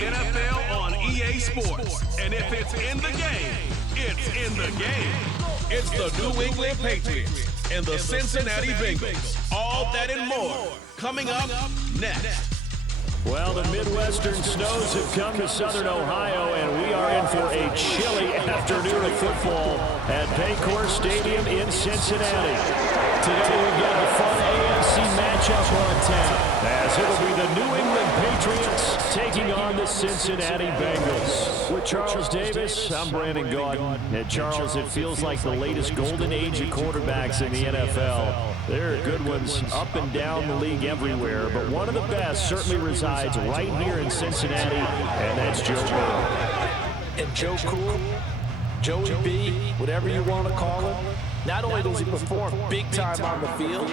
NFL on EA Sports. And if it's in the game, it's in the game. It's the New England Patriots and the Cincinnati Bengals. All that and more coming up next. Well, the Midwestern snows have come to Southern Ohio, and we are in for a chilly afternoon of football at Paycor Stadium in Cincinnati. Today we've got a fun AFC matchup on tap, as it'll be the New England Patriots taking on the Cincinnati Bengals. With Charles Davis, I'm Brandon Gaudin. And Charles, it feels like the latest golden age of quarterbacks in the NFL. There are good ones up and down the league everywhere, but one of the best certainly resides right here in Cincinnati, and that's Joe Burrow. And Joe Cool, Joey B, whatever you want to call him, not only does he perform big time on the field,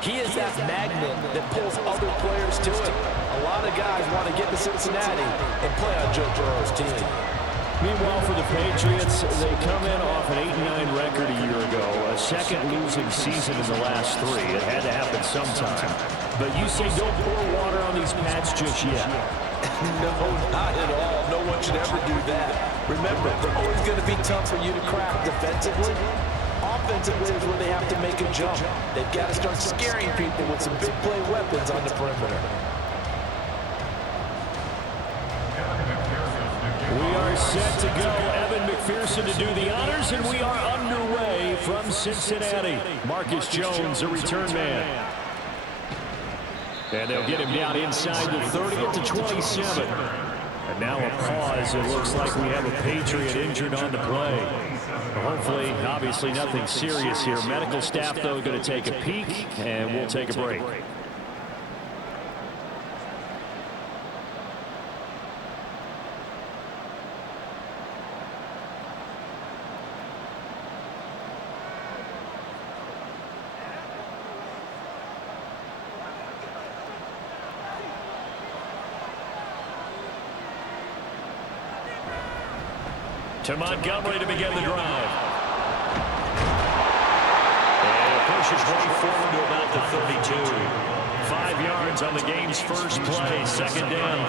he is that magnet that pulls other players to it. A lot of guys want to get to Cincinnati and play on Joe Burrow's team. Meanwhile, for the Patriots, they come in off an 8-9 record a year ago, a second losing season in the last three. It had to happen sometime. But you say don't pour water on these Pats just yet. No, not at all. No one should ever do that. Remember, they're always going to be tough for you to crack defensively. Offensively is where they have to make a jump. They've got to start scaring people with some big play weapons on the perimeter. We are set to go. Evan McPherson to do the honors, and we are underway from Cincinnati. Marcus Jones, a return man. And they'll get him down inside the 30 at the 27. And now a pause. It looks like we have a Patriot injured on the play. Hopefully, obviously nothing serious here. Medical staff, though, going to take a peek, and we'll take a break. To Montgomery to begin the drive. And it pushes way forward to about the 32. 5 yards on the game's first play, second down.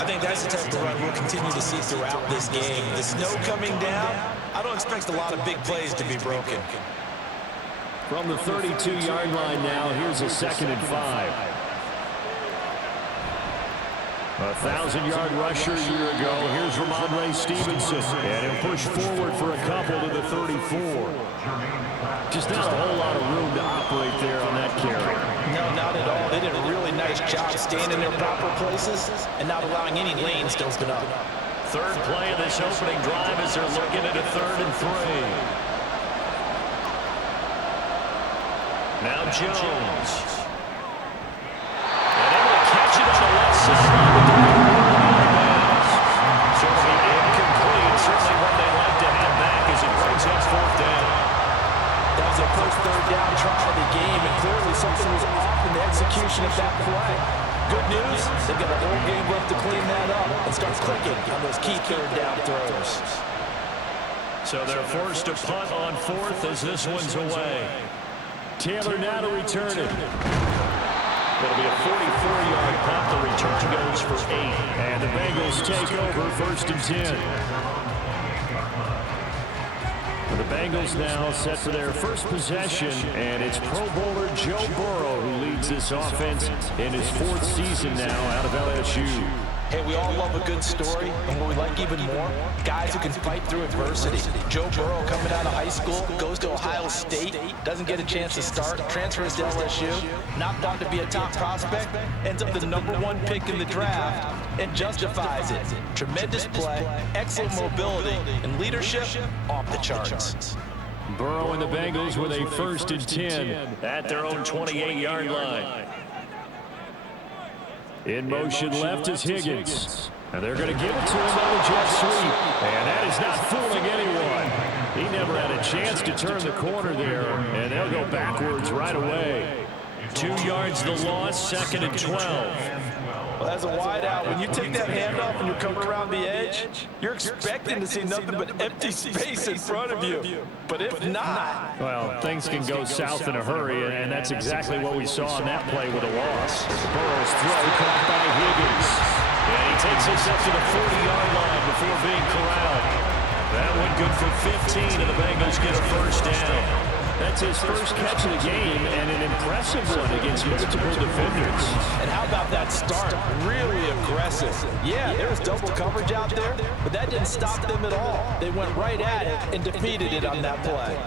I think that's the type of run we'll continue to see throughout this game. The snow coming down, I don't expect a lot of big plays to be broken. From the 32-yard line now, here's a 2nd and 5. A 1,000-yard rusher a year ago. Here's Ramondre Stevenson. And he'll push forward for a couple to the 34. Just not a whole lot of room to operate there on that carry. No, not at all. They did a really nice job staying in their proper places and not allowing any lanes to open up. Third play of this opening drive as they're looking at a 3rd and 3. Now Jones. And able to catch it on the left side. First third down try of the game, and clearly something was off in the execution of that play. Good news, they've got a whole game left to clean that up and start clicking on those key third down throws. So they're forced to punt on 4th as this one's away. Taylor now to return it. It'll be a 44-yard punt. The return goes for 8. And the Bengals take over 1st and 10. The Bengals now set for their first possession, and it's Pro Bowler Joe Burrow who leads this offense in his 4th season now out of LSU. Hey, we all love a good story, and what we like even more, guys who can fight through adversity. Joe Burrow coming out of high school, goes to Ohio State, doesn't get a chance to start, transfers to LSU, not thought to be a top prospect, ends up the #1 pick in the draft, and justifies it. Tremendous play, excellent mobility, and leadership off the charts. Burrow and the Bengals with a 1st and 10 at their own 28-yard line. In motion left is Higgins. And they're going to give it to him on the jet sweep. And that is not fooling anyone. He never had a chance to turn the corner there. And they'll go backwards right away. 2 yards the loss, 2nd and 12. Well, as a wideout, when you take that handoff and you're coming around the edge, you're expecting to see nothing but empty space in front of you. But if not... Well, things can go south in a hurry, and that's exactly what we saw on that play with a loss. Burrow's throw caught by Higgins. And he takes us up to the 40-yard line before being corralled. That one good for 15, and the Bengals get a first down. That's his first catch of the game, and an impressive one against multiple defenders. And how about that start? Really aggressive. Yeah, there was double coverage out there, but that didn't stop them at all. They went right at it and defeated it on that play.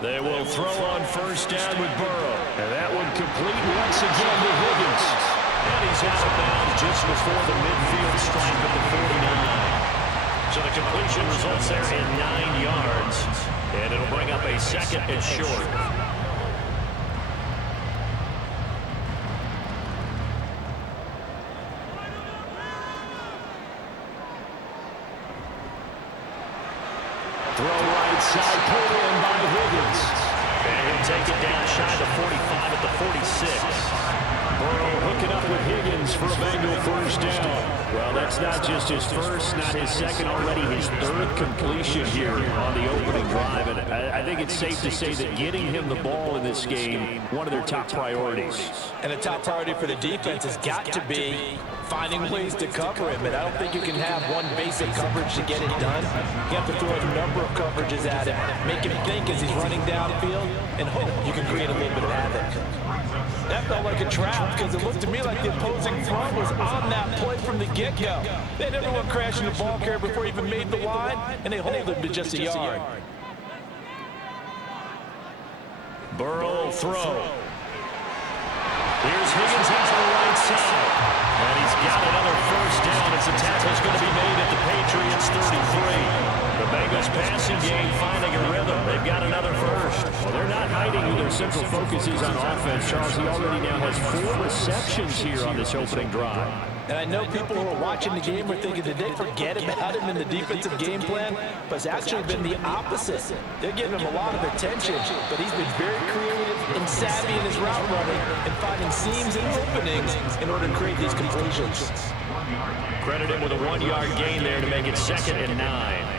They will throw on first down with Burrow. And that one complete once again to Higgins. And he's out of bounds just before the midfield stripe at the 49. So the completion results there in 9 yards. And it'll bring up a second and short. Throw right side, pulled in by Higgins. And he'll take it down shy of 45 at the 46. Burrow hooking up with Higgins for a Bengal first down. Well, that's not just his first, not his second, already his third completion here on the opening drive. And I think it's safe to say that getting him the ball in this game, one of their top priorities. And a top priority for the defense has got to be finding ways to cover him. And I don't think you can have one basic coverage to get it done. You have to throw a number of coverages at him, make him think as he's running downfield, and hope you can create a little bit of havoc. That felt like a trap because it looked to me like the opposing front was on that play from the get-go. They had everyone crashing the ball carrier before he even made the line, and they hold him to just a yard. Burrow throw. Here's Higgins into the right side. And he's got another first down as the tackle's going to be made at the Patriots 33. The Bengals passing game finding a rhythm. They've got another first. Well, they're not hiding who their central focus is on offense, Charles. He already now has 4 receptions here on this opening drive. And I know people who are watching the game are thinking, did they forget about him in the defensive game plan? But it's actually been the opposite. They're giving him a lot of attention, but he's been very creative and savvy in his route running and finding seams and openings in order to create these completions. Credit him with a 1-yard gain there to make it 2nd and 9.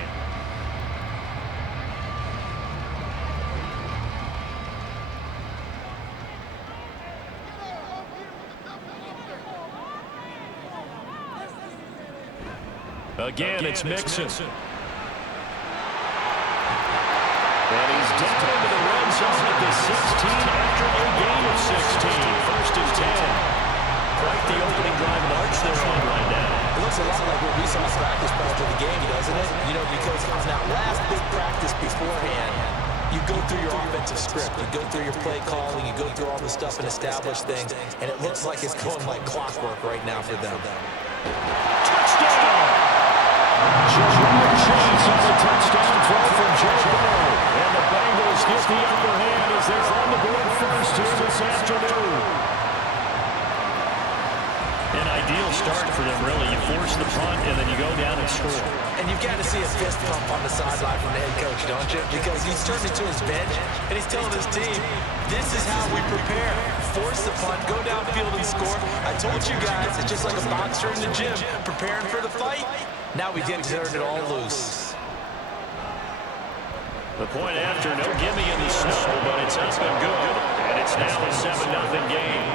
Again, it's Mixon. And he's down into the red zone at the 16 after a gain of 16. 1st and 10. Quite the opening drive march they're on right now. It looks a lot like what we saw in practice prior to the game, doesn't it? You know, because on that last big practice beforehand, you go through your offensive script, you go through your play calling, you go through all the stuff and establish things, and it looks like it's going like clockwork right now for them. Touchdown! Chase on the touchdown throw from Joe Burrow. And the Bengals get the upper hand as they're on the board first here this afternoon. An ideal start for them, really. You force the punt, and then you go down and score. And you've got to see a fist pump on the sideline from the head coach, don't you? Because he's turning to his bench, and he's telling his team, this is how we prepare. Force the punt, go downfield and score. I told you guys, it's just like a boxer in the gym, preparing for the fight. Now we get to turn it all loose. The point after, no gimme in the snow, but it's up and good. And it's now a 7-0 game.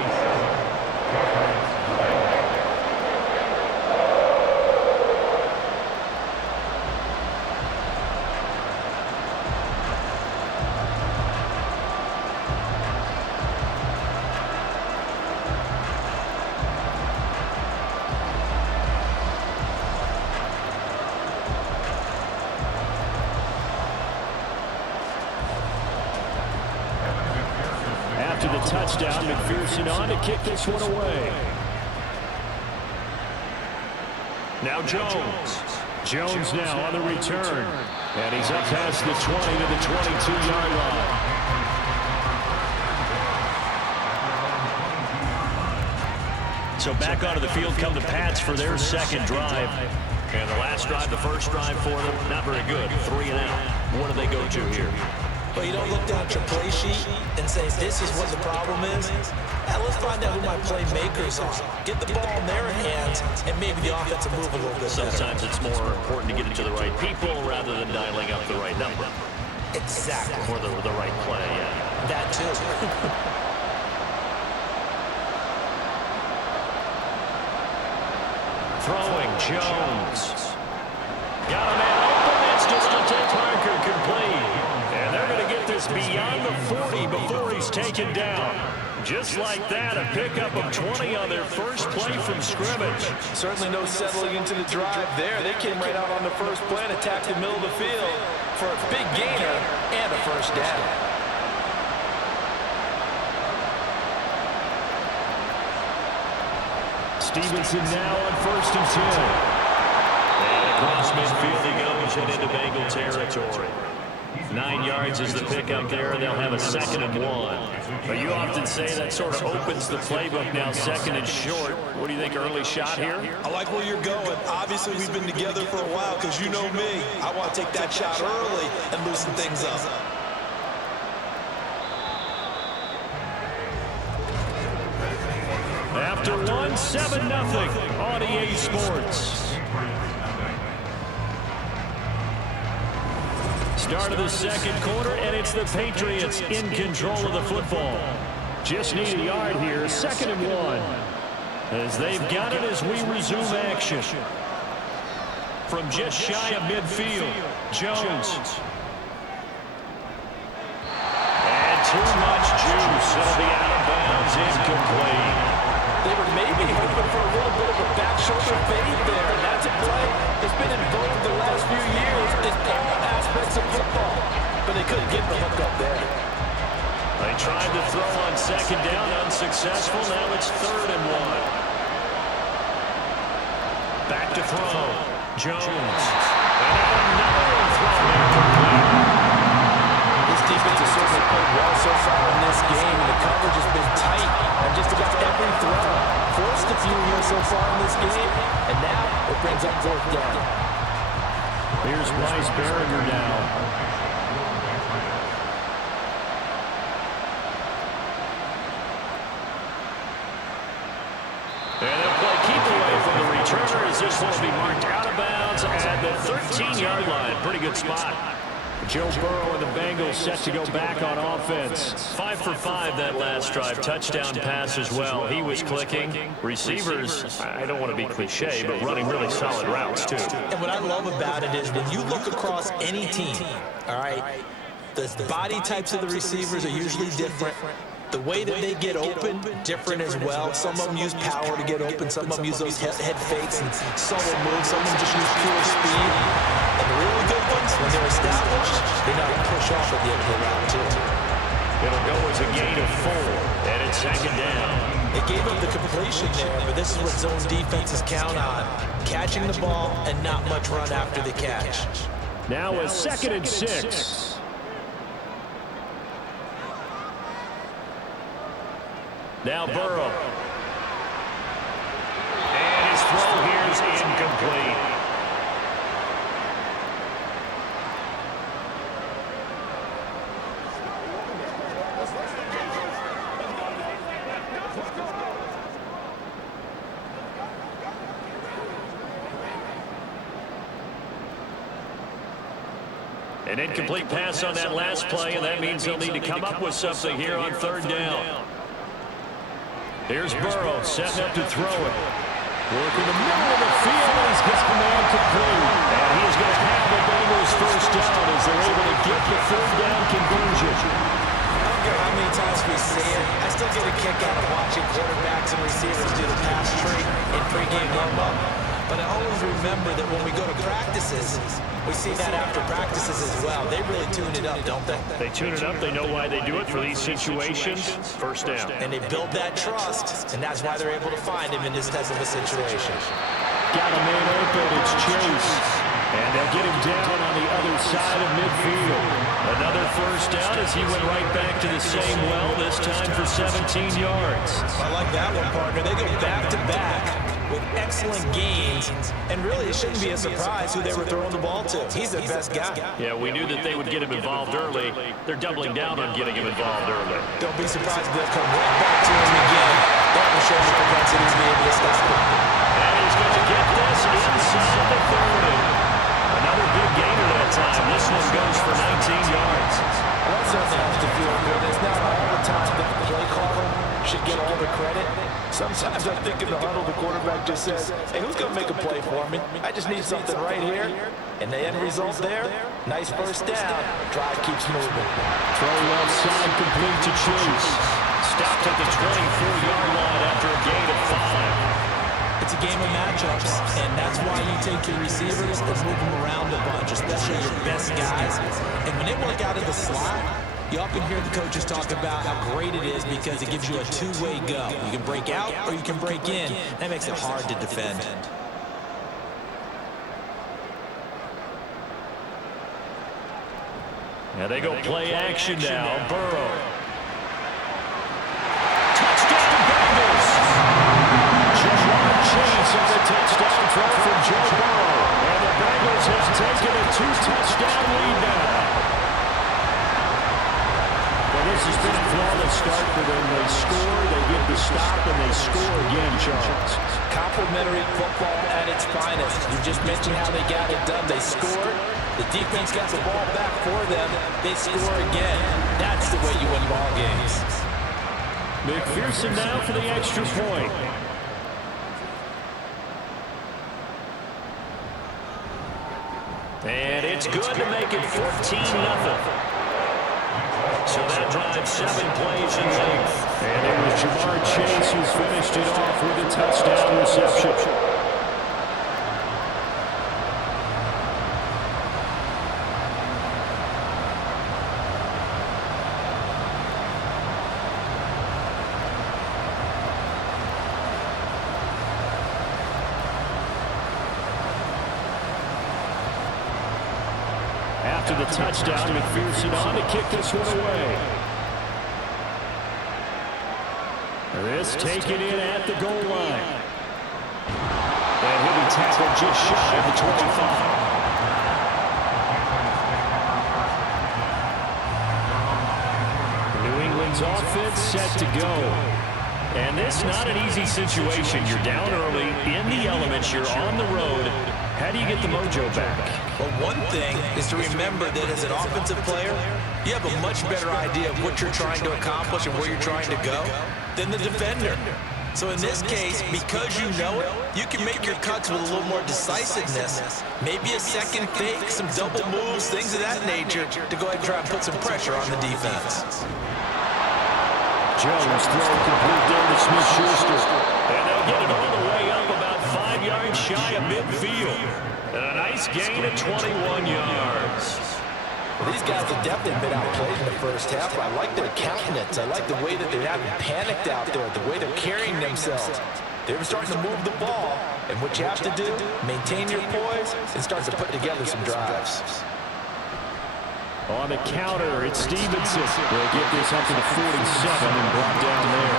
After the touchdown, McPherson on to kick this one away. Now Jones. Jones now on the return. And he's up past the 20 to the 22-yard line. So back onto the field come the Pats for their second drive. And the last drive, the first drive for them, not very good. 3 and out. What do they go to here? Well, you don't look down at your play sheet and say, this is what the problem is. Let's find out who my playmakers are. Get the ball in their hands, and maybe the offense will move a little bit better. Sometimes it's more important to get it to the right people rather than dialing up the right number. Exactly. Or the right play, yeah. That too. throwing. Jones. Got a man open. It's Devontae Parker complete. And they're going to get this beyond the 40 before he's taken down. Just like that, a pickup of 20 on their first play from scrimmage. Certainly no settling into the drive there. They came right out on the first play and attacked the middle of the field for a big gainer and a first down. Stevenson now on 1st and 10. And across midfield he goes and into Bengal territory. 9 yards is the pickup there, and they'll have a 2nd and 1. But you often say that sort of opens the playbook now, 2nd and short. What do you think, early shot here? I like where you're going. Obviously, we've been together for a while because you know me. I want to take that shot early and loosen things up. After 1, 7-0 on EA Sports. Start of the 2nd quarter, and it's the Patriots in control of the football. Just need a yard here, 2nd and 1. As they've got it as we resume action. From just shy of midfield, Jones. And too much juice. It'll be out of bounds, incomplete. They were maybe hoping for a little bit of a back shoulder fade there. That's a play that's been in vogue the last few years in all aspects of football. But they couldn't get the hook up there. They tried to throw on 2nd down, unsuccessful. Now it's 3rd and 1. Back to throw. Jones. And another throw incomplete. This defense has certainly played well so far in this game, and the coverage has been tight on just about every throw. Forced a few here so far in this game, and now it brings up 4th down. Here's Bryce Berringer now. And they'll play keep away from the returner as this one will be marked out of bounds at the 13-yard line. Pretty good spot. Joe Burrow and the Bengals set to go back on offense. 5 for 5 that last drive. Touchdown pass as well. He was clicking. Receivers, I don't want to be cliche, but running really solid routes too. And what I love about it is when you look across any team, all right, the body types of the receivers are usually different. The way that they get open, different as well. Some of them use power to get open. Some of them use those head fakes and solo moves. Some of them just use pure speed. And the really good ones, when they're established, they know how to push off at the end of the route, too. It'll go as a gain of 4, and it's 2nd down. They gave up the completion there, but this is what zone defenses count on. Catching the ball and not much run after the catch. Now a 2nd and 6. Now Burrow. And his throw here is incomplete. An incomplete pass on that last play, and that means they'll need to come up with something here on 3rd down. Here's Burrow setting up to throw it. Working the middle of the field, and he's got the man complete. And he's going to have the Bengals first down as they're able to get the 3rd down conversion. I don't care how many times we see it. I still get a kick out of watching quarterbacks and receivers do the pass tree in pregame warm-up. But I always remember that when we go to practices, we see that after practices as well. They really tune it up, don't they? They tune it up. They know why they do it for these situations. First down. And they build that trust, and that's why they're able to find him in this type of a situation. Got a man open. It's Chase. And they'll get him down on the other side of midfield. Another first down as he went right back to the same well, this time for 17 yards. I like that one, partner. They go back-to-back with excellent gains, and really it shouldn't be a surprise who they were throwing the ball to. He's their best guy. Yeah, we knew that they would get him involved early. They're doubling down on getting him involved early. Don't be surprised if they'll come right back to him again. That will show the propensity to be able to stop him. And he's going to get this inside the 30. Another big gainer that time. This one goes for 19 yards. Well, that certainly has to feel good. It's not all the time that the play caller should get all the credit. Sometimes I think in the huddle, the quarterback just says, hey, who's going to make a play for me? I just need something right here. And the end result there, nice first down. Drive keeps moving. Throw left side complete to Chase. Stopped at the 24-yard line after a gain of 5. It's a game of matchups, and that's why you take your receivers and move them around a bunch, especially your best guys. And when they work out of the slot, you often hear the coaches talk about how great it is because it gives you a two-way go. You can break out or you can break in. That makes it hard to defend. Now they go play action now. Burrow. Touchdown Bengals. Jamar Chase on the touchdown throw from Joe Burrow. And the Bengals have taken a 2-touchdown lead now. This has been a flawless start for them. They score, they get the stop, and they score again, Charles. Complimentary football at its finest. You just mentioned how they got it done. They scored. The defense got the ball back for them. They score again. That's the way you win ball games. McPherson now for the extra point. And it's good to make it 14-0. So that drives 7 plays in length. And it was Jamar Chase who finished it off with a touchdown reception. After the touchdown, McPherson on to kick this one away. This taken in at the goal line. And he'll be tackled just shy of the 25. New England's offense set to go. And this not an easy situation. You're down early, in the elements, you're on the road. How do you get the mojo back? Well, one thing is to remember that as an offensive player, you have a much better idea of what you're trying to accomplish and where you're trying to go than the defender. So in this case, because you know it, you can make your cuts with a little more decisiveness. Maybe a second fake, some double moves, things of that nature to go ahead and try and put some pressure on the defense. Jones throw complete there to Smith-Schuster. And they'll get it all the way up about 5 yards shy of midfield. And a nice gain of 21 yards. Well, these guys have definitely been outplayed in the first half, but I like their countenance. I like the way that they haven't panicked out there, the way they're carrying themselves. They're starting to move the ball, and what you have to do, maintain your poise and start to put together some drives. On the counter, it's Stevenson. They'll get this up to the 47 and brought down there.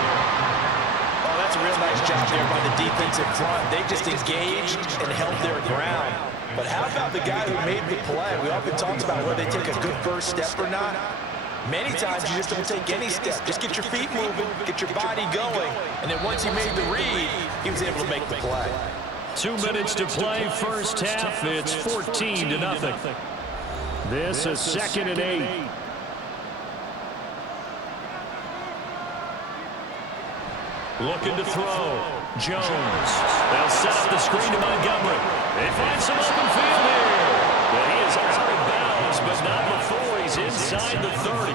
Oh, that's a real nice job there by the defense in front. They just engaged and held their ground. But how about the guy who made the play? We often talk about whether they take a good first step or not. Many times you just don't take any step. Just get your feet moving, get your body going. And then once he made the read, he was able to make the play. 2 minutes to play first half. It's 14-0. This is 2nd and 8. Looking to throw. Jones. They'll set up the screen to Montgomery. They find some open field here. But he is out of bounds, but not before he's inside the 30.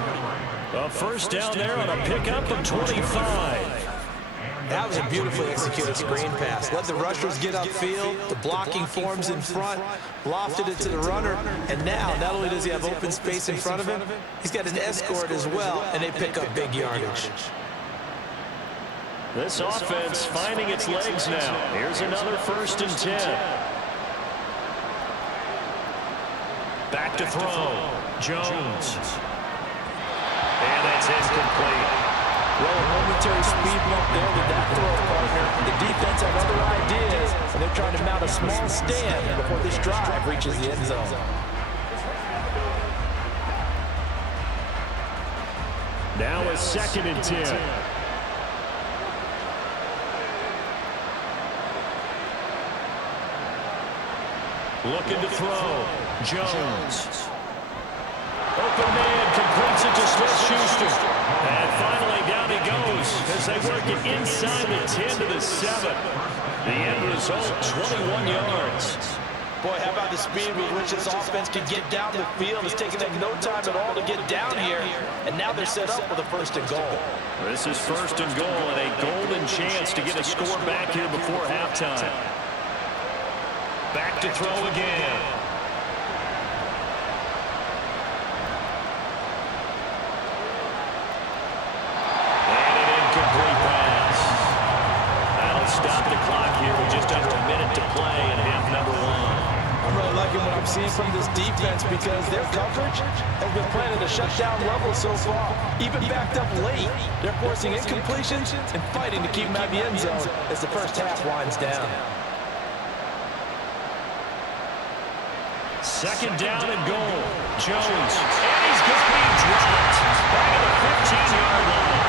A first down there on a pickup of 25. That was a beautifully executed screen pass. Let the rushers get upfield. The blocking forms in front. Lofted it to the runner. And now, not only does he have open space in front of him, he's got an escort as well, and they pick up big yardage. This offense finding its legs now. Here's another 1st and 10. Back to throw. Jones. And that's incomplete. Well, a momentary speed bump there with that throw, partner. The defense have other ideas, and they're trying to mount a small stand before this drive reaches the end zone. Now a 2nd and 10. Looking to throw. Jones. Open man completes it to Smith-Schuster. And finally down he goes. as they work it inside the 10 to the 7. The end result, 21 yards. Boy, how about the speed with which this offense can get down the field? It's taken them no time at all to get down here, and now they're set up with a 1st and goal. This is 1st and goal and a golden chance to get a score back here before halftime. Back to throw again. And an incomplete pass. That'll stop the clock here with just under a minute to play in half number 1. I'm really liking what I'm seeing from this defense because their coverage has been playing at a shutdown level so far. Even backed up late, they're forcing incompletions and fighting to keep them out of the end zone as the first half winds down. 2nd down and goal. Jones. And he's going to be dropped back at the 15-yard line.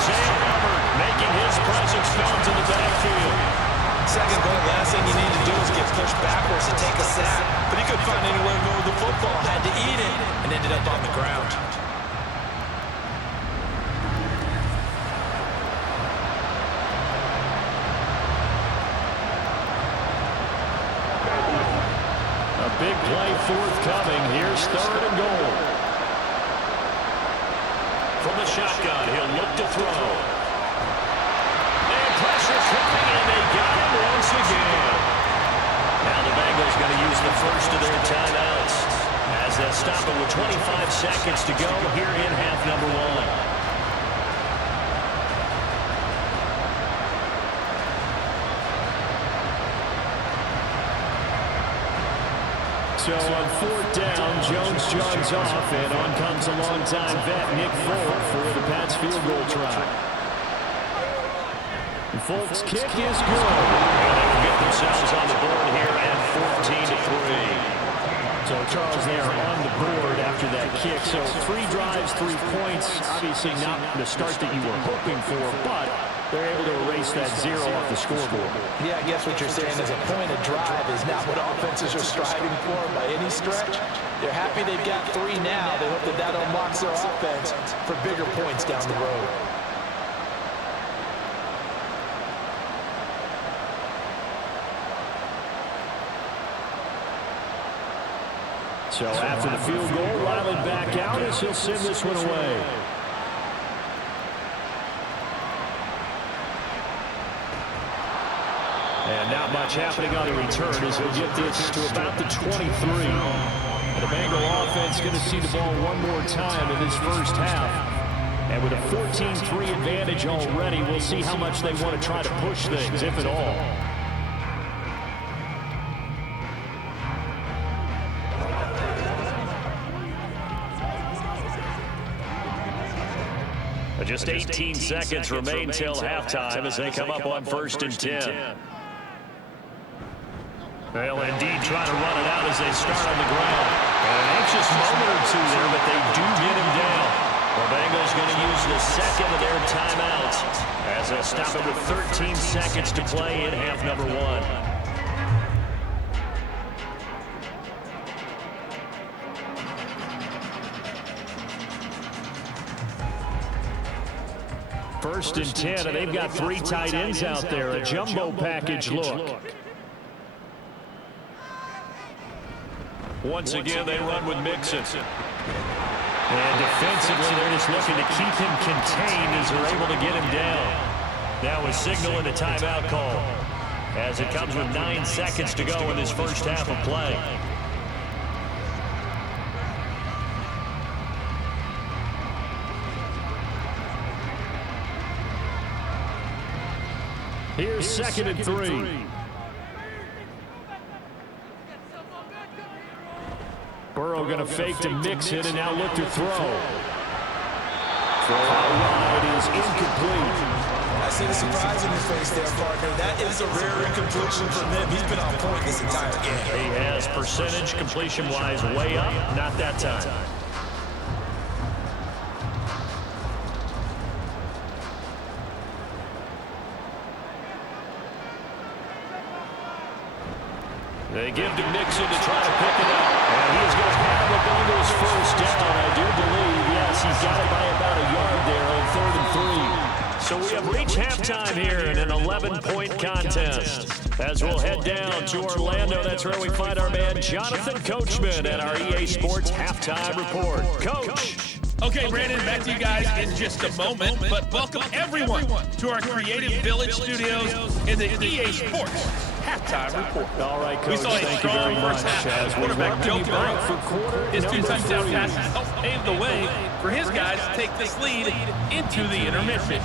Sam Hubbard making his presence felt in the backfield. 2nd goal, last thing you need to do is get pushed backwards and take a sack. But he couldn't find anywhere to go with the football. Had to eat it and ended up on the ground. A big play forthcoming. Here's 3rd and goal. From the shotgun, he'll look to throw. And pressure coming, and they got him once again. Now the Bengals going to use the first of their timeouts as they'll stop it with 25 seconds to go here in half number 1. So on 4th down, Jones jogs off, and on comes a longtime vet, Nick Folk, for the Pats field goal try. And Folk's kick is good. And they will get themselves on the board here at 14-3. So Charles, they are on the board after that kick. So 3 drives, 3 points. Obviously not the start that you were hoping for, but they're able to erase that 0 off the scoreboard. Yeah, I guess what you're saying is a point of drive is not what offenses are striving for by any stretch. They're happy they've got 3 now. They hope that that unlocks their offense for bigger points down the road. So after the field goal, Riley back out as he'll send this one away. And not much happening on the return as he'll get this to about the 23. And the Bengal offense going to see the ball one more time in this first half. And with a 14-3 advantage already, we'll see how much they want to try to push things, if at all. Just 18 seconds remain till halftime as they come up on 1st and 10. They'll indeed try to run it out as they start on the ground. An anxious moment or two there, but they do get him down. The Bengals going to use the 2nd of their timeouts as they'll stop it with 13 seconds to play in half number 1. 1st and 10, and they've got 3 tight ends out there. A jumbo package look. Once again, they run with Mixon. And defensively, they're just looking to keep him contained as they're able to get him down. Now a signal and a timeout call as it comes with 9 seconds to go in this first half of play. Here's 2nd and 3. Burrow going to fake to Mixon and now look to throw. Throw out wide is incomplete. I see the surprise in your face there, partner. That is a rare incompletion from him. He's been on point this entire game. He has percentage completion-wise way up, not that time. They give to Mixon to try to pick it up. And he is going to have the Bengals first down. I do believe, yes, he's got it by about a yard there on 3rd and 3. halftime here in an 11-point contest. As we'll head down to Orlando, that's where we find our man Jonathan Coachman at our EA Sports Halftime Report. Coach. Okay, Brandon, back to you guys in just a moment, but welcome everyone to our Creative Village studios in the EA Sports Halftime Report. All right, Coach, we saw a strong first half. Quarterback Joe Burrow, his 2 touchdown passes helped pave the way for his guys to take this lead into the intermission.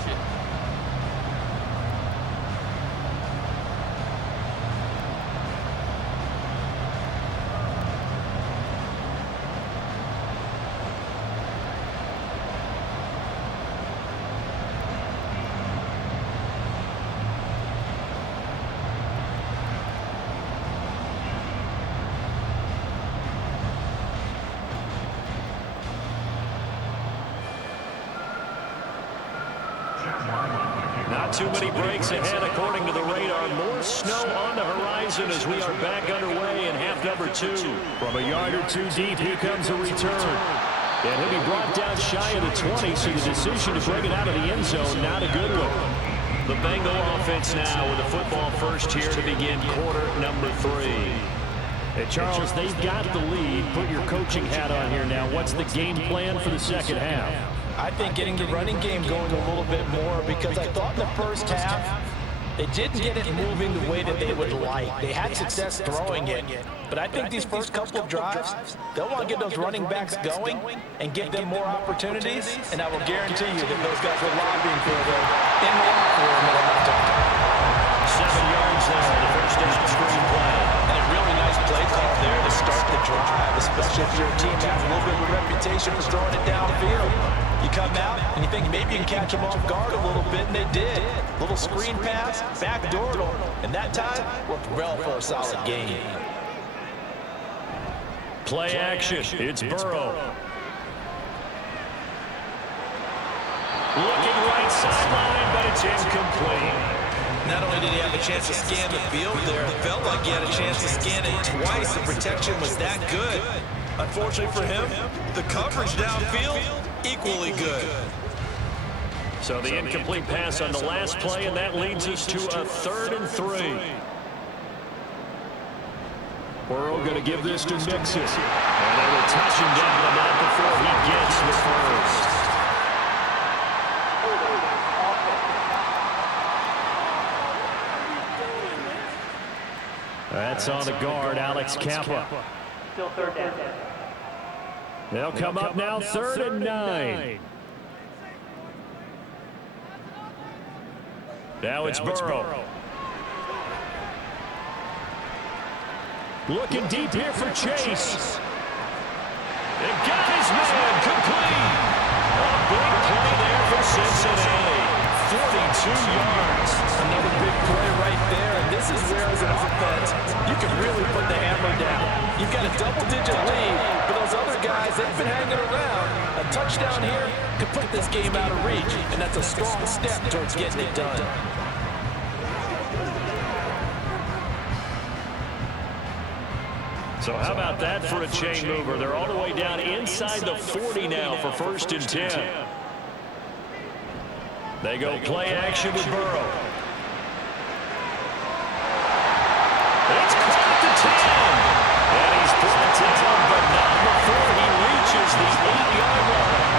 Not too many breaks ahead according to the radar. More snow on the horizon as we are back underway in half number 2. From a yard or 2 deep, here comes a return. And he'll be brought down shy of the 20, so the decision to bring it out of the end zone, not a good one. The Bengal offense now with a football first here to begin quarter number 3. Hey, Charles, they've got the lead. Put your coaching hat on here now. What's the game plan for the second half? I think getting the running game going a little bit more, because I thought in the first half they didn't get it moving the way that they would like. They had success throwing it, but I think these first couple of drives, they'll want to get those running backs going and give them more opportunities, and I will guarantee you that those guys were lobbying for them in the locker room at halftime. 7 yards there, the first down screen play. And a really nice play call there to start the drive, especially if your team has a little bit of a reputation for throwing it downfield. You come out and you think maybe you can catch them off guard a little bit, and they did. Little screen pass, backdoor, and that time worked well for a solid gain. Play action. It's Burrow. Looking right sideline, but it's incomplete. Not only did he have a chance to scan the field there, it felt like he had a chance to scan it twice. The protection was that good. Unfortunately for him, the coverage downfield, equally good. So the incomplete pass on the last play, and that leads us to a 3rd and 3. Burrow going to give this to Mixon. And they will touch him down the net before he gets the first. That's on the guard, Alex Kappa. Still 3rd down. They'll come up now, 3rd and 9. Now it's Burrow. Looking deep here for Chase. And got his man complete. A big play there for Cincinnati. 42 yards. Another big play right there, and this is where, as an offense, you can really put the hammer down. You've got a double-digit lead, but those other guys, they've been hanging around. A touchdown here could put this game out of reach, and that's a strong step towards getting it done. So how about that for a chain mover? They're all the way down inside the 40 now for 1st and 10. They go play action with Burrow. It's caught at the 10. And he's brought down, but not before he reaches the 8-yard line.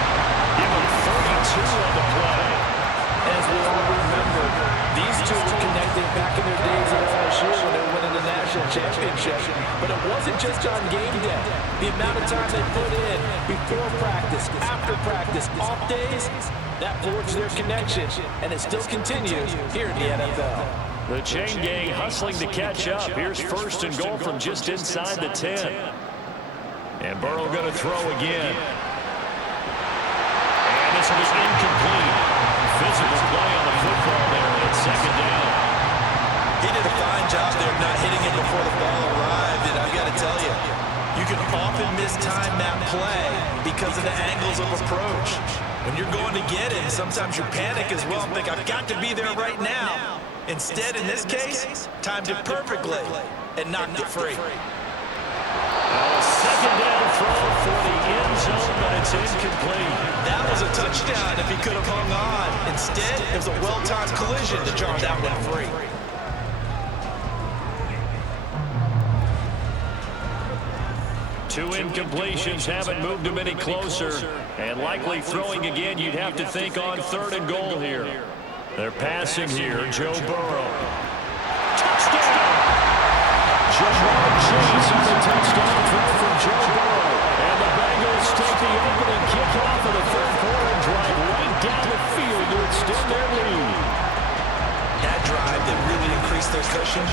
Give him 32 on the play. As we all remember, these two were connected back in their days at LSU when they were winning the national championship. But it wasn't just on game day. The amount of time they put in before practice, after practice, off days, that forged their connection, and it still continues here in the NFL. The chain gang hustling to catch up. Here's 1st and goal from just inside the 10. And Burrow going to throw again. And this was incomplete. Physical play on the football there at 2nd down. He did a fine job there not hitting it before the ball arrived, and I've got to tell you, you can often mistime that play because of the angles of approach. When you're going to get it, sometimes you panic as well and think, I've got to be there right now. Instead, in this case, timed it perfectly and knocked it free. A 2nd down throw for the end zone, but it's incomplete. That was was a touchdown if he could have hung on. Instead, it was a well-timed collision to jar that one free. Two incompletions haven't moved him any closer. And likely throwing again, you'd have to think on 3rd and goal here. They're passing here. Joe Burrow. Touchdown! Jamar Chase with a touchdown throw from Joe Burrow. And the Bengals take the opening kickoff of the 3rd quarter and drive right down the field to extend their lead. That drive that really increased their cushion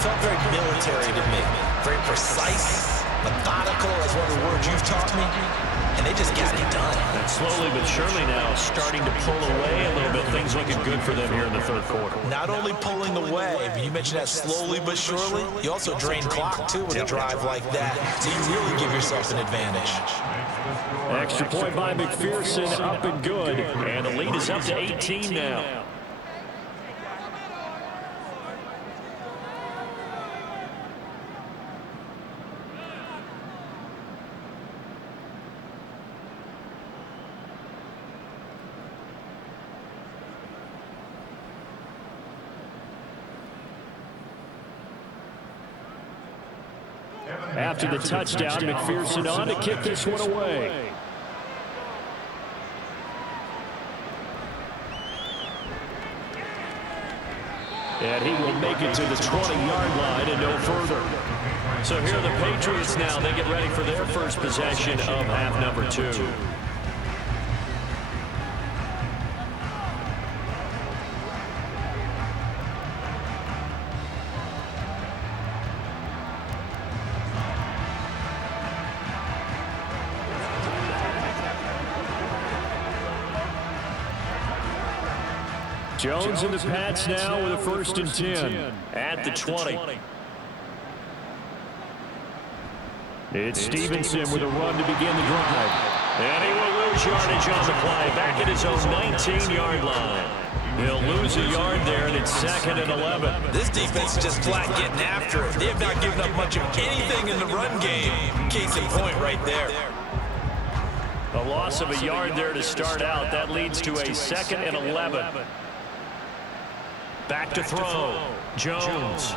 felt very military to me. Very precise, methodical, as one of the words you've taught me. And they just got it done. And slowly but surely now starting to pull away a little bit. Things looking good for them here in the 3rd quarter. Not only pulling away, but you mentioned that slowly but surely, you also drain clock, too, with a drive like that. So you really give yourself an advantage. Extra point by McPherson, up and good. And the lead is up to 18 now. After the touchdown, McPherson on to kick this one away. And he will make it to the 20-yard line and no further. So here are the Patriots now. They get ready for their first possession of half number 2. Jones and the Pats now with a 1st and 10 at the 20. It's Stevenson with a run to begin the drive. And he will lose yardage on the play. Back at his own 19-yard line. He'll lose a yard there, and it's 2nd and 11. This defense is just flat getting after it. They have not given up much of anything in the run game. Case in point right there. A loss of a yard there to start out. That leads to a 2nd and 11. Back to throw. Jones.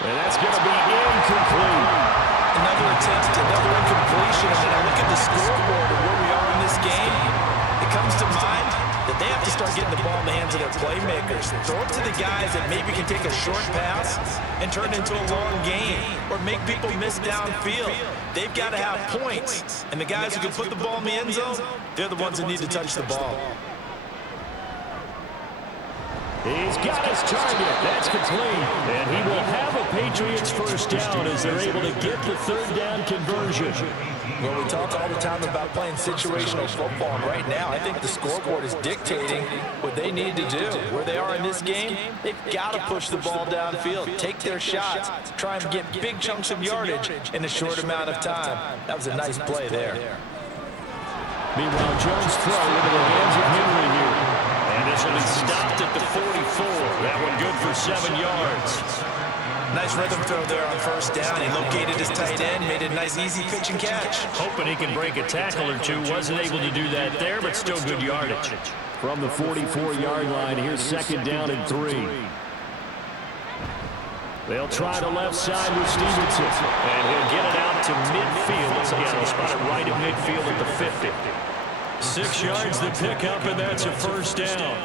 And that's going to be incomplete. Another attempt, another incompletion. And I look at the scoreboard and where we are in this game, it comes to mind that they have to start getting the ball in the hands of their playmakers. Throw it to the guys that maybe can take a short pass and turn it into a long game or make people miss downfield. They've got to have points. And the guys who can put the ball in the end zone, they're the ones that need to touch the ball. He's got his target. That's complete. And he will have a Patriots 1st down as they're able to get the 3rd down conversion. Well, we talk all the time about playing situational football. And right now, I think the scoreboard is dictating what they need to do. Where they are in this game, they've got to push the ball downfield, take their shots, try and get big chunks of yardage in a short amount of time. That was a nice play there. Meanwhile, Jones throw into the hands of Henry here. And this will be stopped at the 44. That one good for 7 yards. Nice rhythm throw there on 1st down. He located his tight end, made a nice easy pitch and catch. Hoping he can break a tackle or two. Wasn't able to do that there, but still good yardage. From the 44-yard line, here's 2nd down and 3. They'll try the left side with Stevenson. And he'll get it out to midfield. Again, he'll spot it right at midfield at the 50. 6 yards to pick up, and that's a 1st down.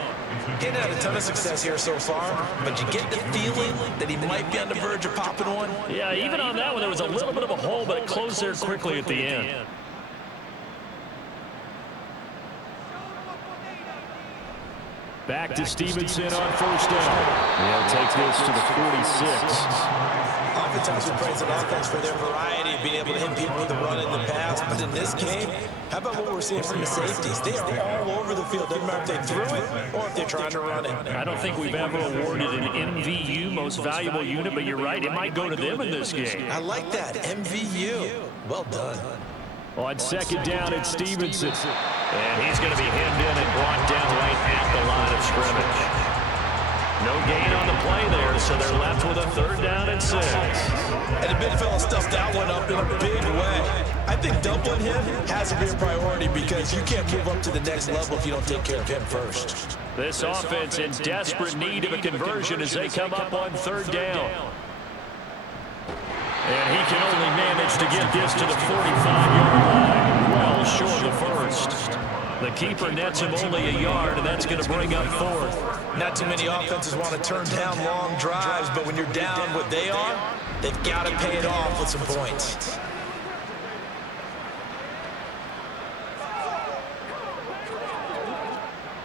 He hadn't had a ton of success here so far, but you get the feeling that he might be on the verge of popping one. Yeah, even on that one, there was a little bit of a hole, but it closed there quickly at the end. Back to Stevenson on 1st down. He'll take this to the 46. Oftentimes we praise an offense for their variety of being able to hit people with the run in the pass, but in this game, how about what we're seeing from the safeties? They are all over the field. Doesn't matter if they threw it or if they're trying to run it. I don't think we've ever awarded an MVU, most valuable unit, but you're right, it might go to them in this game. I like that, MVU. Well done. On 2nd down, it's Stevenson. And he's going to be hemmed in and brought down right at the line of scrimmage. No gain on the play there, so they're left with a 3rd down and 6. And the big fella stuffed that one up in a big way. I think doubling him has to be a priority because you can't move up to the next level if you don't take care of him first. This offense in desperate need of a conversion as they come up on 3rd down. And he can only manage to get this to the 45-yard line. Well short of the first. The keeper nets him only a yard, and that's going to bring up 4th. Not too many offenses want to turn down long drives, but when you're down what they are, they've got to pay it off with some points.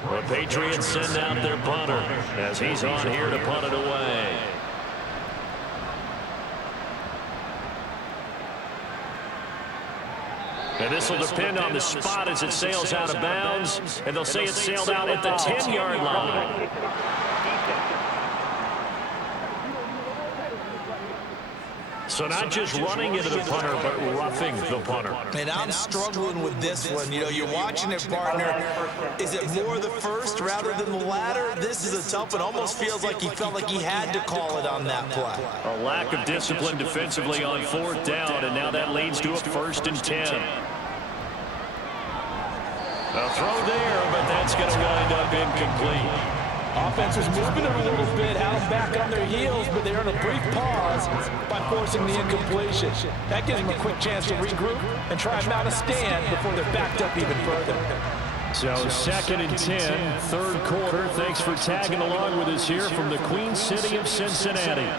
The Patriots send out their punter as he's on here to punt it away. And this will depend on the spot as it sails out of bounds. And they'll say it sailed out at the 10-yard line. So not just running into the punter, but roughing the punter. And I'm struggling with this one. You know, you're watching it, partner. Is it more the first rather than the latter? This is a tough one. Almost feels like he felt like he had to call it on that play. A lack of discipline defensively on 4th down, and now that leads to a 1st and 10. A throw there, but that's going to wind up incomplete. Offense was moving it a little bit, had them back on their heels, but they're in a brief pause by forcing the incompletion. That gives them a quick chance to regroup and try and mount a stand before they're backed up even further. So 2nd and 10, 3rd quarter. Thanks for tagging along with us here from the Queen City of Cincinnati.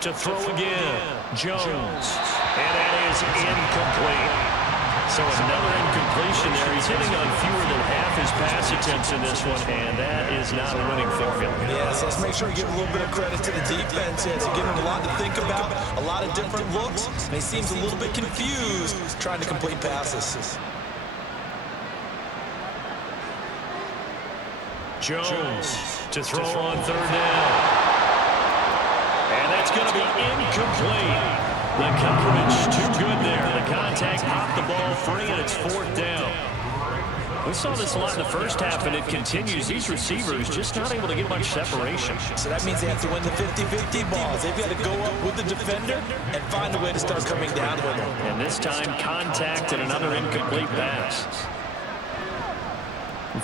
To throw again, Jones. And that is incomplete. So another incompletion there. He's hitting on fewer than half his pass attempts in this one, and that is not a winning formula. Yes, let's make sure we give a little bit of credit to the defense here. It's giving him a lot to think about, a lot of different looks, and he seems a little bit confused trying to complete passes. Jones to throw on 3rd down. And that's going to be incomplete. The coverage too good there. The contact popped the ball free, and it's 4th down. We saw this a lot in the first half, and it continues. These receivers just not able to get much separation. So that means they have to win the 50-50 balls. They've got to go up with the defender and find a way to start coming down with him. And this time, contact and another incomplete pass.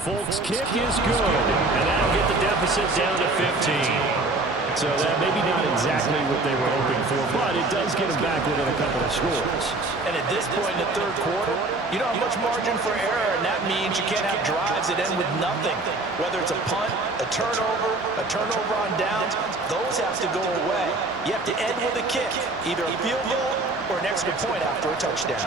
Folks' kick is good, and that'll get the deficit down to 15. So that maybe not exactly what they were hoping for, but it does get them back within a couple of scores. And at this point in the 3rd quarter, you don't have much margin for error, and that means you can't have drives that end with nothing. Whether it's a punt, a turnover on downs, those have to go away. You have to end with a kick, either a field goal or an extra point after a touchdown.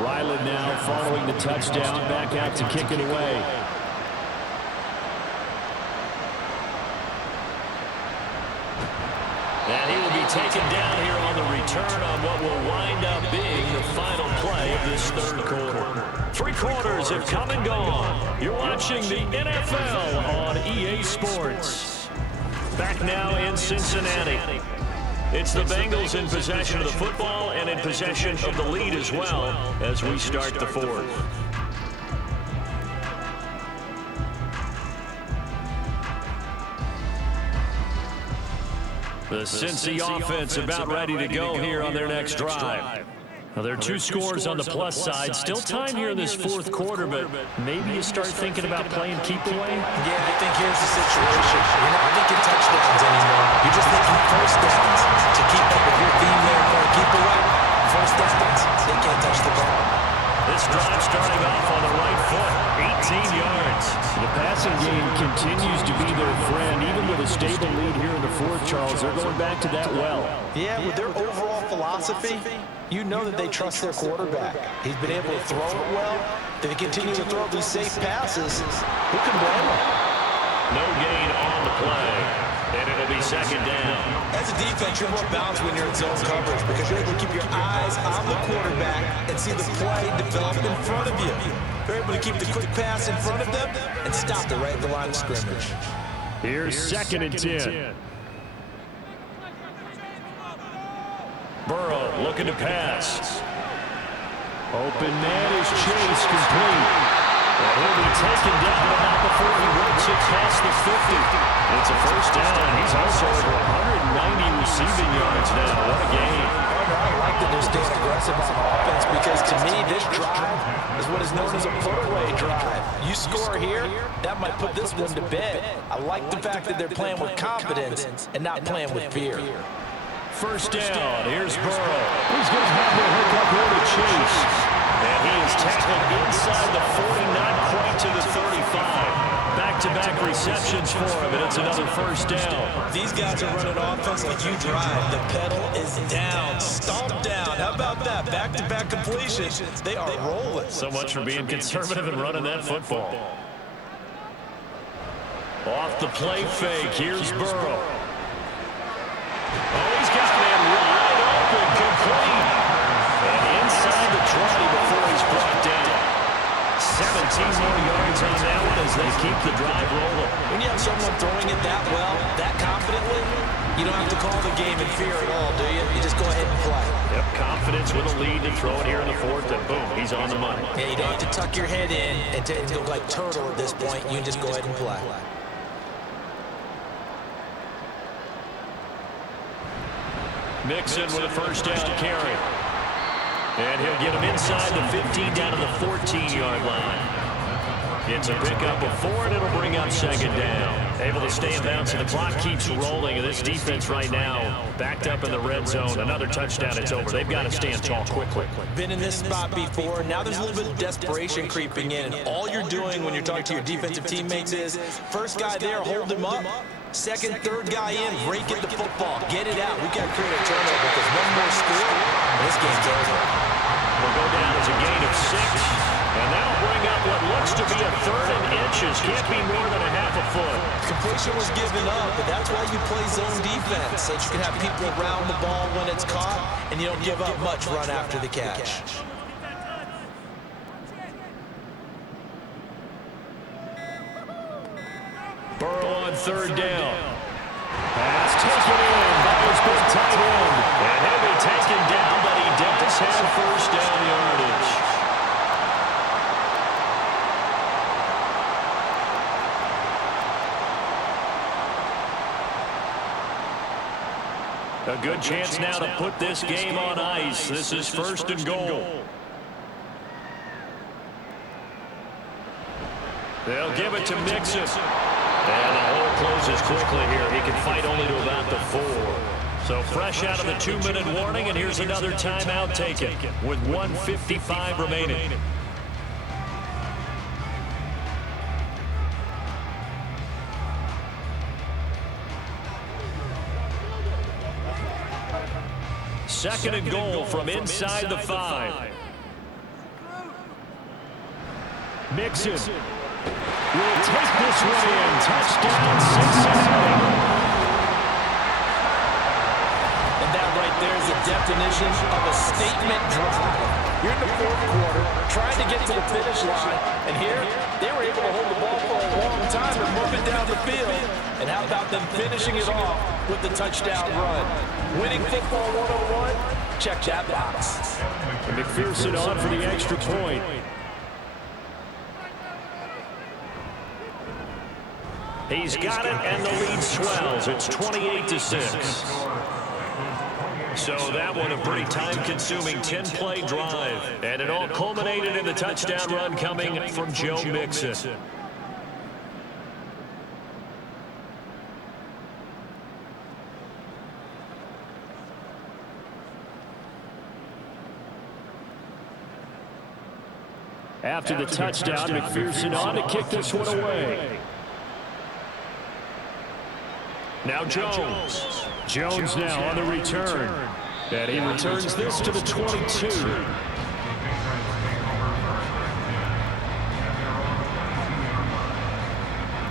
Ryland now following the touchdown, back out to kick it away. And he will be taken down here on the return on what will wind up being the final play of this 3rd quarter. 3 quarters have come and gone. You're watching the NFL on EA Sports. Back now in Cincinnati. It's the Bengals in possession of the football and in possession of the lead as well as we start the 4th. The Cincy offense about ready to go here on their next drive. Well, there are 2 scores on the plus side. Still time here in this 4th quarter, but maybe you start thinking about playing keep away? Yeah, I think here's the situation. You're not thinking touchdowns anymore. You're just thinking first downs to keep up with your theme there for a keep away. First downs, they can't touch the ball. This drive starting off on the right foot, 18 yards. The passing game continues to be their friend. Even with a stable lead here in the 4th, Charles, they're going back to that well. Yeah, with their overall philosophy, you know that they trust their quarterback. He's been able to throw it well. If they continue to throw these safe passes, who can blame them? No gain on the play, and it'll be 2nd down. As a defense, you're more balanced when you're in zone coverage because you're able to keep your eyes on the quarterback and see the play develop in front of you. You're able to keep the quick pass in front of them and stop it right at the line of scrimmage. Here's 2nd and 10. Burrow looking to pass. Open man is Chase, complete. And he'll be taken down, but not before he works it past the 50. It's a first down. He's also over 190 receiving yards now. What a game. I like that they're staying aggressive on offense because to me, this drive is what is known as a put-away drive. You score here, that might put this one to bed. I like the fact that they're playing with confidence and not playing with fear. First down, here's Burrow. He's going to have to hook up here to Chase. And he is tackled inside the 40, not quite to the 35. Back-to-back receptions for him, and it's another first down. These guys are running offense like you drive. The pedal is down, stomp down. How about that? Back-to-back completions. They are rolling. So much for being conservative and running that football. Off the play fake, here's Burrow. Oh, he's got it wide open, complete. And inside the 20 before he's brought down. 17 more yards on that one as they keep the drive rolling. When you have someone throwing it that well, that confidently, you don't have to call the game in fear at all, do you? You just go ahead and play. Yep, confidence with a lead to throw it here in the 4th, and boom, he's on the money. Yeah, you don't have to tuck your head in and go like turtle at this point. You can just go ahead and play. Mixon with a first down carry. And he'll get him inside the 15 down to the 14-yard line. It's a pickup of 4, and it'll bring up 2nd down. Able to stay in bounds, and the clock keeps rolling. And this defense right now backed up in the red zone. Another touchdown, it's over. They've got to stand tall quickly. Been in this spot before. Now there's a little bit of desperation creeping in. And all you're doing when you're talking to your defensive teammates is, first guy there, hold him up. Second, third guy in, rake at the football. Get it out. We've got to create a turnover because one more score, and this game's over. Will go down as a gain of 6. And that'll bring up what looks to be a 3rd and inches. Can't be more than a half a foot. Completion was given up, but that's why you play zone defense, so that you can have people around the ball when it's caught, and you don't give up much run after the catch. Burrow on 3rd down. Pass taken in by his big tight end. And he'll be taken down, but he does have first down yardage. A good chance now to put this game on ice. This is 1st and goal. They'll give it to Mixon. And the hole closes quickly here. He can fight only to about the 4. So fresh out of the 2-minute warning, and here's another timeout taken with 1:55 remaining. Second and goal from inside the 5. Mixon will take this one in. Touchdown, Cincinnati. And that right there is the definition of a statement drive. You're in the 4th quarter, trying to get to the finish line, and here they were able to hold the ball for a long time and move it down the field. And how about them finishing it off with the touchdown run? Winning football 101, check that box. And McPherson on for the extra point. He's got it, and the lead swells. It's 28-6. So that one a pretty time-consuming 10-play drive. And it all culminated in the touchdown run coming from Joe Mixon. After the touchdown, McPherson on to kick this one away. Now Jones. Jones now on the return. And he returns this to the 22.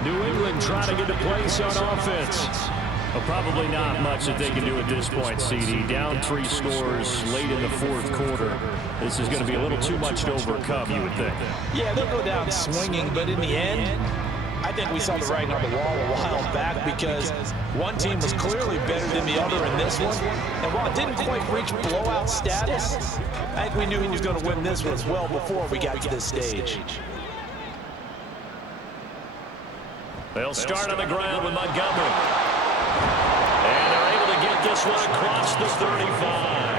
New England trying to get a place on offense. Well, probably not much that they can do at this point, CD. Down 3 scores late in the 4th quarter. This is going to be a little too much to overcome, you would think. Yeah, they'll go down swinging, but in the end, I think we saw the writing on the wall a while back because one team was clearly better than the other in this one. And while it didn't quite reach blowout status, I think we knew who was going to win this one as well before we got to this stage. They'll start on the ground with Montgomery. And they're able to get this one across the 35.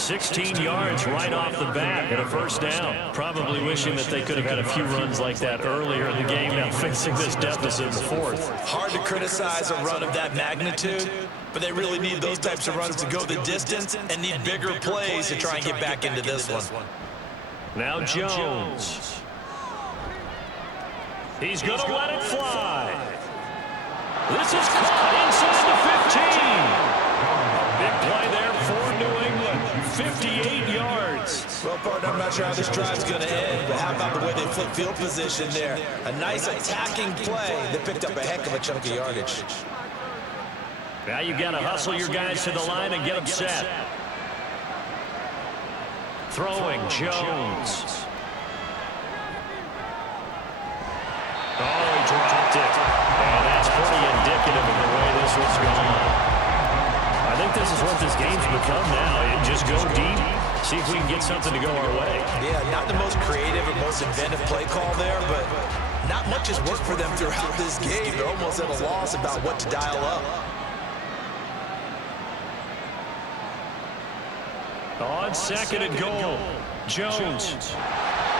16 yards right off the bat and a first down. Probably wishing that they could have had a few runs like that earlier in the game, now facing this deficit in the fourth. Hard to criticize a run of that magnitude, but they really need those types of runs to go the distance and need bigger plays to try and get back into this one. Now Jones. He's going to let it fly. This is caught inside the 15. Big play there for New England. 58 yards. Well, partner, I'm not sure how this drive's going to end, but how about the way they flip field position there? A nice attacking play that picked up a heck of a chunk of yardage. Now you got to hustle your guys to the line and get them set. Throwing Jones. Oh, he dropped it. And that's pretty indicative of the way this was going. I think this is what this game's become now. Just go deep, see if we can get something to go our way. Yeah, not the most creative or most inventive play call there, but not much has worked for them throughout this game. They're almost at a loss about what to dial up. On second and goal, Jones.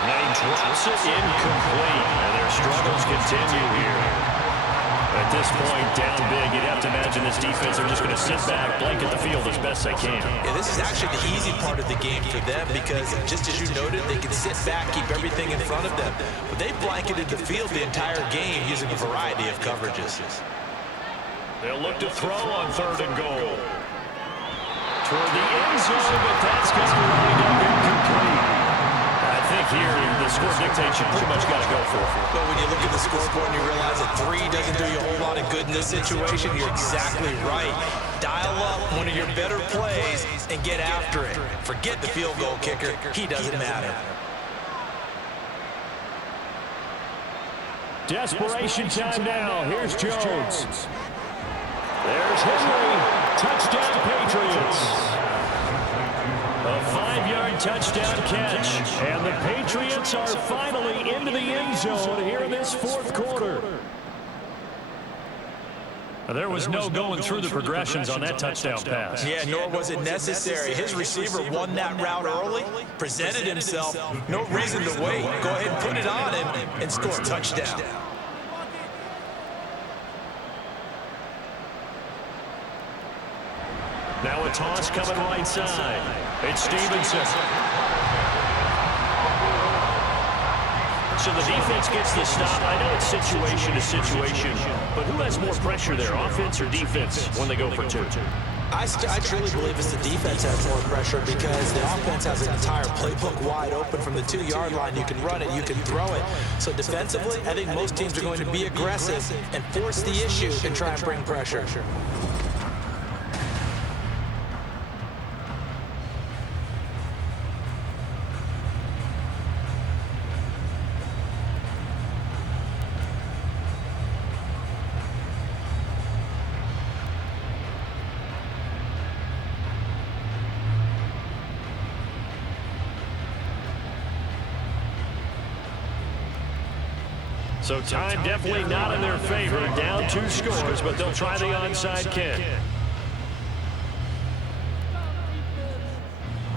And he drops it incomplete. And their struggles continue here. At this point, down big, you'd have to imagine this defense are just going to sit back, blanket the field as best they can. Yeah, this is actually the easy part of the game for them because, just as you noted, they can sit back, keep everything in front of them. But they've blanketed the field the entire game using a variety of coverages. They'll look to throw on third and goal. Toward the end zone, but that's going to wind up incomplete. I think here the score dictates you pretty much got to go for it. But when you look at the scoreboard and you realize that 3 doesn't do you a whole lot of good in this situation, you're exactly right. Dial up one of your better plays and get after it. Forget the field goal kicker. He doesn't matter. Desperation time now. Here's Jones. There's Henry. Touchdown, Patriots. A 5-yard touchdown catch. And the Patriots are finally into the end zone here in this fourth quarter. There was no going through the progressions on that touchdown pass. Yeah, nor was it necessary. His receiver won that route early, presented himself. No reason to wait. Go ahead and put it on him and score a touchdown. Now a toss coming right side. It's Stevenson. So the defense gets the stop. I know it's situation to situation, but who has more pressure there, offense or defense, when they go for two? I truly believe it's the defense has more pressure because the offense has an entire playbook wide open from the 2-yard line. You can run it, you can throw it. So defensively, I think most teams are going to be aggressive and force the issue and try and bring pressure. So time definitely not in their favor. Down 2 scores, but they'll try the onside kick.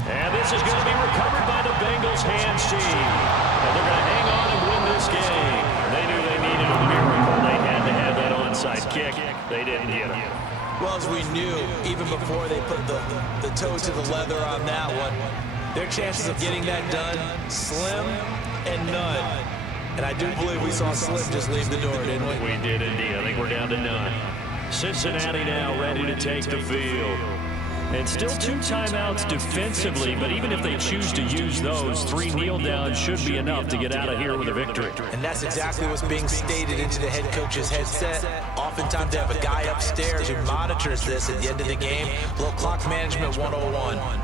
And this is going to be recovered by the Bengals hands team. And they're going to hang on and win this game. They knew they needed a miracle. They had to have that onside kick. They didn't get it. Well, as we knew, even before they put the toe to the leather on that one, their chances of getting that done, slim and none. And I do believe we saw Slim just leave the door, didn't we? We did indeed. I think we're down to none. Cincinnati now ready to take the field. And still 2 timeouts defensively, but even if they choose to use those, 3 kneel downs should be enough to get out of here with a victory. And that's exactly what's being stated into the head coach's headset. Oftentimes they have a guy upstairs who monitors this at the end of the game. Little clock management 101.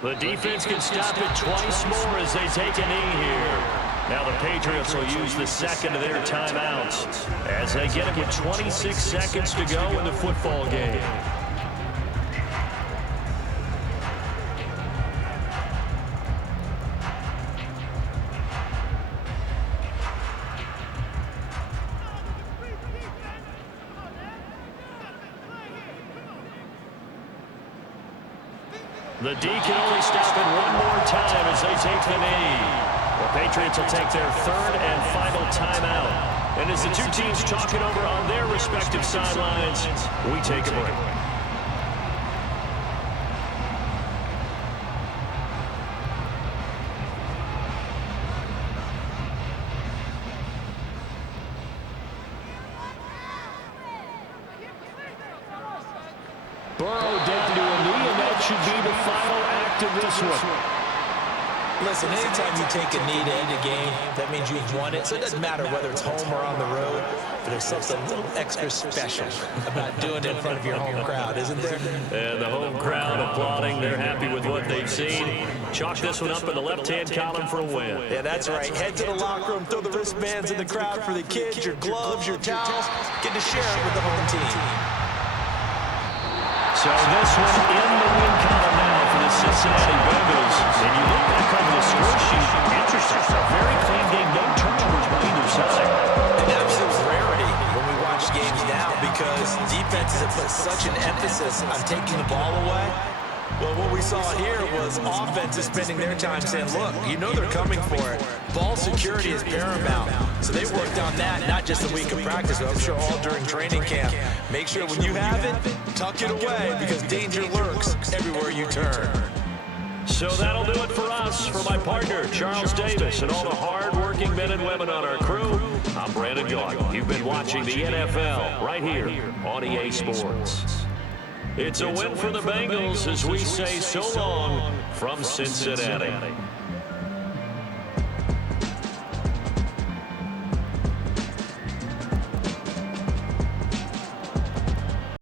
The defense can stop it twice more as they take a knee here. Now the Patriots will use the second of their timeouts as they get it with 26 seconds to go in the football game. The D can only stop it one more time as they take the knee. The Patriots will take their third and final timeout. And as the two teams talk it over on their respective sidelines, we take a break. Burrow down to a knee, and that should be the final act of this one. Listen, anytime you take a knee to end a game, that means you've won it. So it doesn't matter whether it's home or on the road, but there's something a little extra special about doing it in front of your home crowd, isn't there? And the home crowd applauding. They're happy with what they've seen. Chalk this one up in the left-hand column for a win. Yeah, that's right. Head to the locker room, throw the wristbands in the crowd for the kids, your gloves, your towels. Get to share it with the home team. So this one in the win column now for the Cincinnati Bengals. And you look back on the score sheet, interesting. A very clean game, no turnovers by either side. An absolute rarity when we watch games now because defenses have put such an emphasis on taking the ball away. Well, what we saw here was offenses spending their time saying, look, you know they're coming for it. Ball security is paramount. So they worked on that, not just a week of practice, but I'm sure all during training camp. Make sure when you have it, tuck it away because danger lurks everywhere you turn. So that'll do it for us. For my partner, Charles Davis, and all the hard-working men and women on our crew, I'm Brandon Gaughan. You've been watching the NFL right here on EA Sports. It's a win for the Bengals as we say so long from Cincinnati.